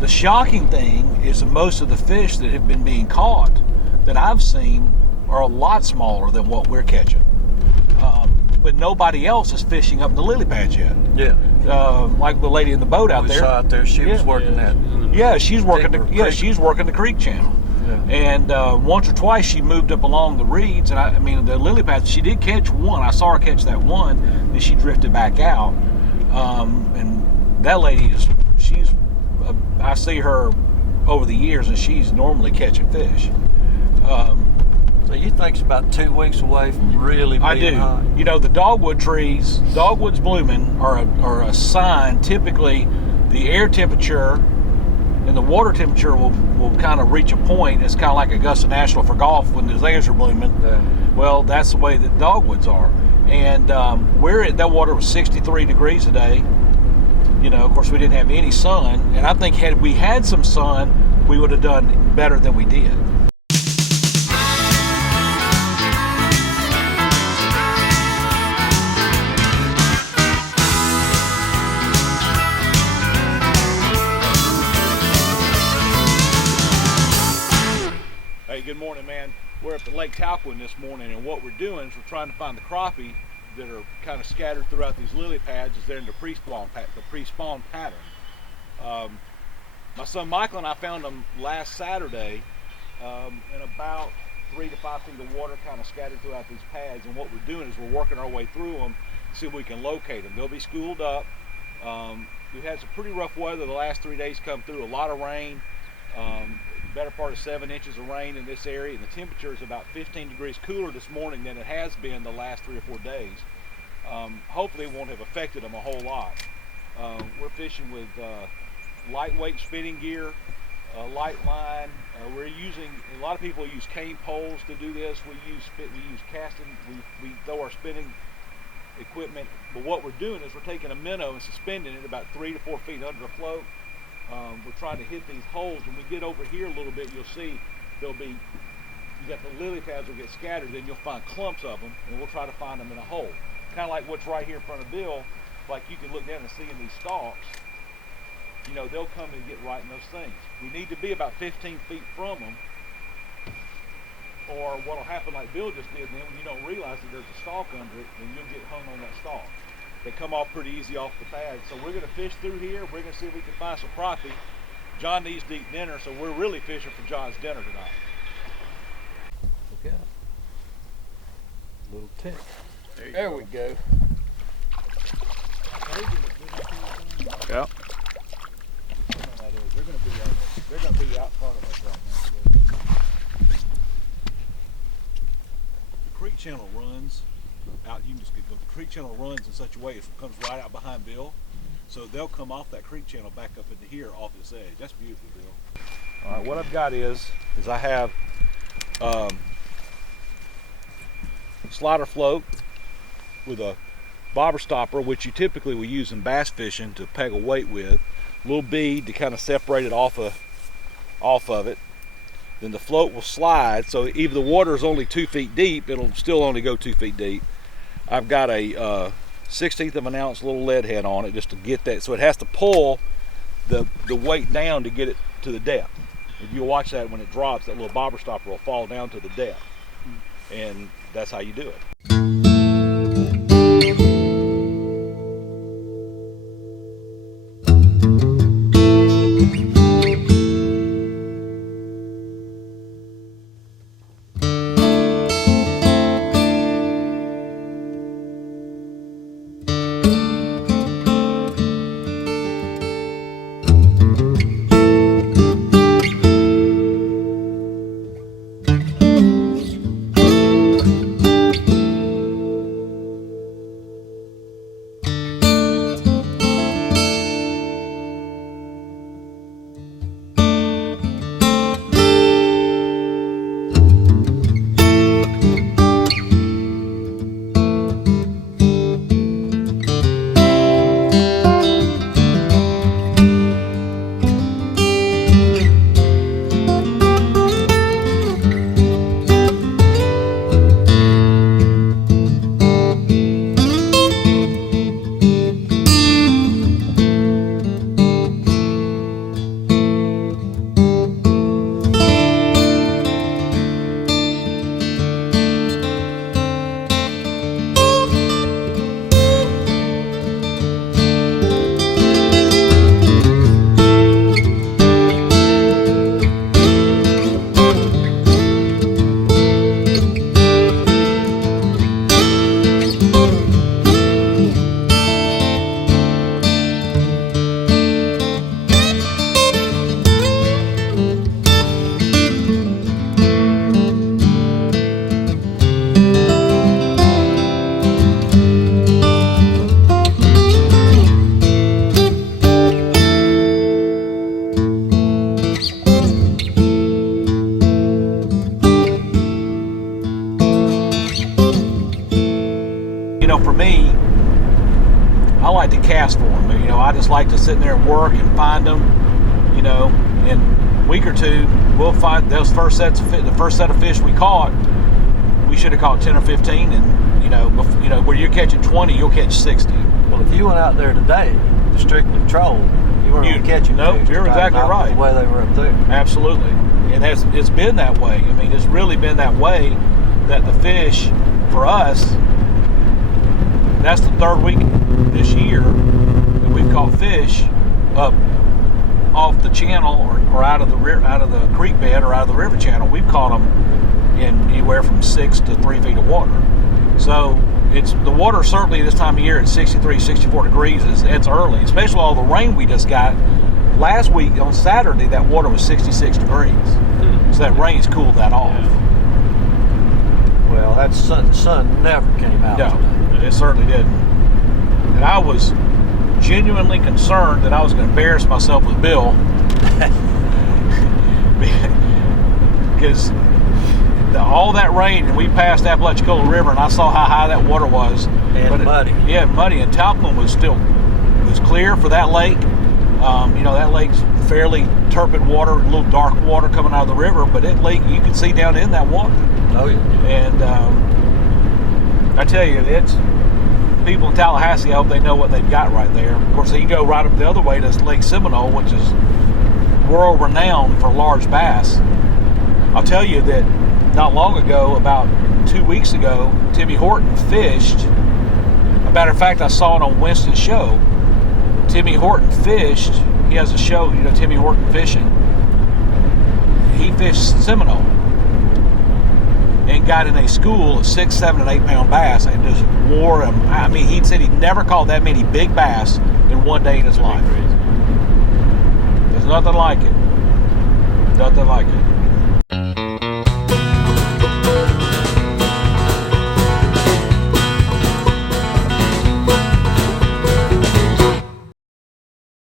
The shocking thing is that most of the fish that have been being caught that I've seen are a lot smaller than what we're catching. But nobody else is fishing up the lily pads yet. Yeah. Like the lady in the boat out We there. saw out there. She was working that. Yeah, she's working. She's working the creek channel. Yeah. And once or twice she moved up along the reeds, and I mean the lily pads. She did catch one. I saw her catch that one. Then she drifted back out. And that lady she's. I see her over the years, and she's normally catching fish. So you think it's about 2 weeks away from really being I do. hot? You know, the dogwood trees, dogwoods blooming are a sign. Typically, the air temperature and the water temperature will kind of reach a point. It's kind of like Augusta National for golf when the azaleas are blooming. Yeah. Well, that's the way that dogwoods are. And that water was 63 degrees a day. You know, of course, we didn't have any sun. And I think had we had some sun, we would have done better than we did. Hey, good morning, man. We're up at Lake Talquin this morning, and what we're doing is we're trying to find the crappie that are kind of scattered throughout these lily pads as they're in the pre-spawn pattern. My son Michael and I found them last Saturday in about 3 to 5 feet of water kind of scattered throughout these pads, and what we're doing is we're working our way through them to see if we can locate them. They'll be schooled up. We've had some pretty rough weather the last 3 days come through, a lot of rain. Better part of 7 inches of rain in this area, and the temperature is about 15 degrees cooler this morning than it has been the last 3 or 4 days. Hopefully it won't have affected them a whole lot. We're fishing with lightweight spinning gear, light line. We're using, a lot of people use cane poles to do this. We use casting, we throw our spinning equipment, but what we're doing is we're taking a minnow and suspending it about 3 to 4 feet under the float. We're trying to hit these holes. When we get over here a little bit, you'll see you got the lily pads will get scattered, then you'll find clumps of them, and we'll try to find them in a hole. Kind of like what's right here in front of Bill, like you can look down and see in these stalks, you know, they'll come and get right in those things. We need to be about 15 feet from them, or what'll happen like Bill just did, then when you don't realize that there's a stalk under it, then you'll get hung on that stalk. They come off pretty easy off the pad. So we're going to fish through here. We're going to see if we can find some crappie. John needs to eat dinner, so we're really fishing for John's dinner tonight. Look out. Little tick. There we go. Yeah. They're going to be out front of us right now. The creek channel runs out. You can just go. The creek channel runs in such a way it comes right out behind Bill, so they'll come off that creek channel back up into here off this edge. That's beautiful, Bill. All right, what I've got is I have slider float with a bobber stopper, which you typically will use in bass fishing to peg a weight with, a little bead to kind of separate it off of it. Then the float will slide, so if the water is only 2 feet deep, it'll still only go 2 feet deep. I've got a 1/16 of an ounce little lead head on it just to get that, so it has to pull the weight down to get it to the depth. If you watch that, when it drops, that little bobber stopper will fall down to the depth, and that's how you do it. I like to cast for them. You know, I just like to sit in there and work and find them. You know, in a week or two, we'll find those first sets of the first set of fish we caught. We should have caught 10 or 15, and you know, where you're catching 20, you'll catch 60. Well, if you went out there today to strictly troll, you weren't going to catch No, fish. you're exactly right. The way they were up there. Absolutely. It's been that way. I mean, it's really been that way that the fish, for us, that's the third week this year that we've caught fish up off the channel or out of the creek bed or out of the river channel. We've caught them in anywhere from 6 to 3 feet of water. So it's the water certainly this time of year at 63, 64 degrees it's early, especially all the rain we just got. Last week on Saturday, that water was 66 degrees. So that rain's cooled that off. Well, the sun never came out. No, it certainly didn't. And I was genuinely concerned that I was going to embarrass myself with Bill because all that rain, and we passed Apalachicola River, and I saw how high that water was. And muddy. Muddy. And Talquin was clear for that lake. You know, that lake's fairly turbid water, a little dark water coming out of the river, but that lake, you can see down in that water. Oh, yeah. And I tell you, it's people in Tallahassee, I hope they know what they've got right there. Of course, you go right up the other way to Lake Seminole, which is world renowned for large bass. I'll tell you that not long ago, about 2 weeks ago, Timmy Horton fished. As a matter of fact, I saw it on Winston's show. Timmy Horton fished. He has a show, you know, Timmy Horton Fishing. He fished Seminole and got in a school of 6, 7, and 8 pound bass and just wore them. I mean, he said he never caught that many big bass in one day in his life. There's nothing like it. Nothing like it.